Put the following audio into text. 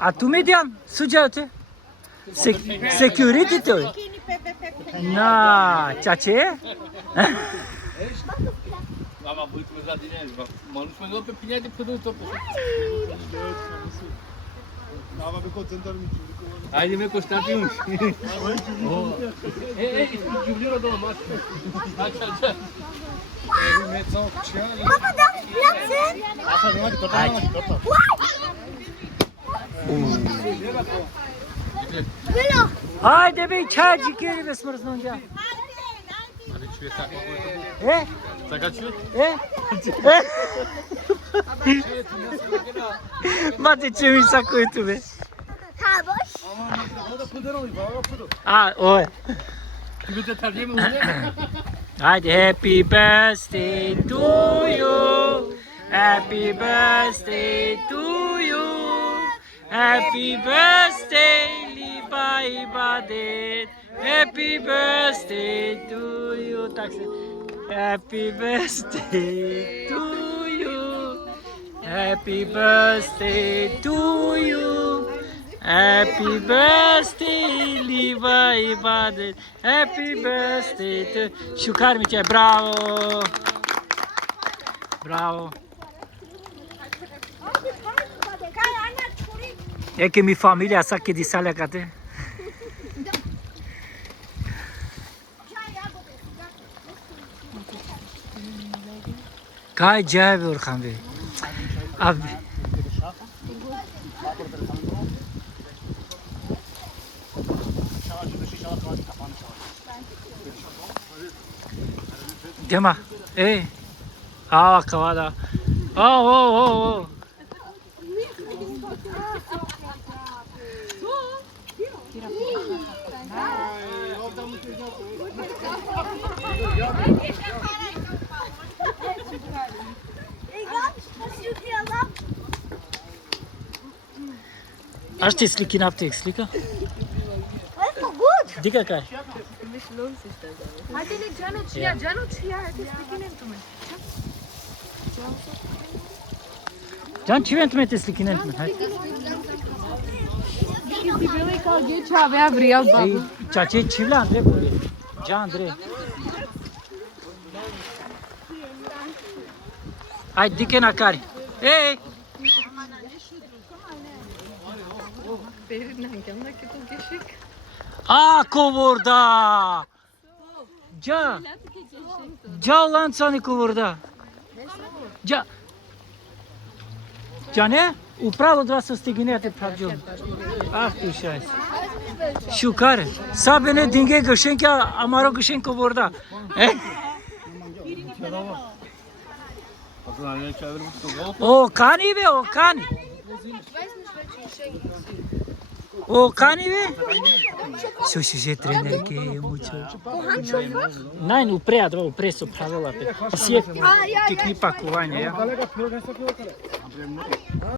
A tu median, suđate? Security to je? Na, čače? Ama bu ikimiz zaten dinleriz bak. Manuşma yok ya pinaydı pıdı topu. Haydi me costatıyormuş. Giulio do mas. Aç. Papa, dat plaatsen. Willow. Haydi be çaycı geri ve smrznonca. Zakачу? Mate çemiş sakoyu tu be. Haboş. Ah, oy. Bize tercih mi oluyor? Haydi happy birthday to you. Happy birthday to you. Happy birthday liba ibadet. Happy birthday to you. Taksi. Happy birthday to you. Happy birthday to you. Happy birthday liba ibadet. Happy birthday to... Şukar mi çay? Bravo. Bravo. E che mi famiglia sa che di sale a te. Kaj jabe Orhan Bey. Abi. Dema. Kavada. Oh. Аж ти слики наптек, слика? Дига кай? Hadi Cano çiğ. Hadi slikinen tume. Can çivent me te slikinen me. Ti bili kao geç abi ya vriyal babu. Çaçe çivla Andre boli. Can Andre. Ay diken akari. Berin yanındaki bu geçik. Kovurda. Ca lan sani kovurda. Cane? Upravo dva se stignete pravđom. Ti šajs. Šukar. Sabene dinge gășenca, amaro gășen kovurda. O kani be, o kani. O kani be? Слушай, тренерки mucho. Nein, upre su pravila. Sije tekni pakovanja, ja.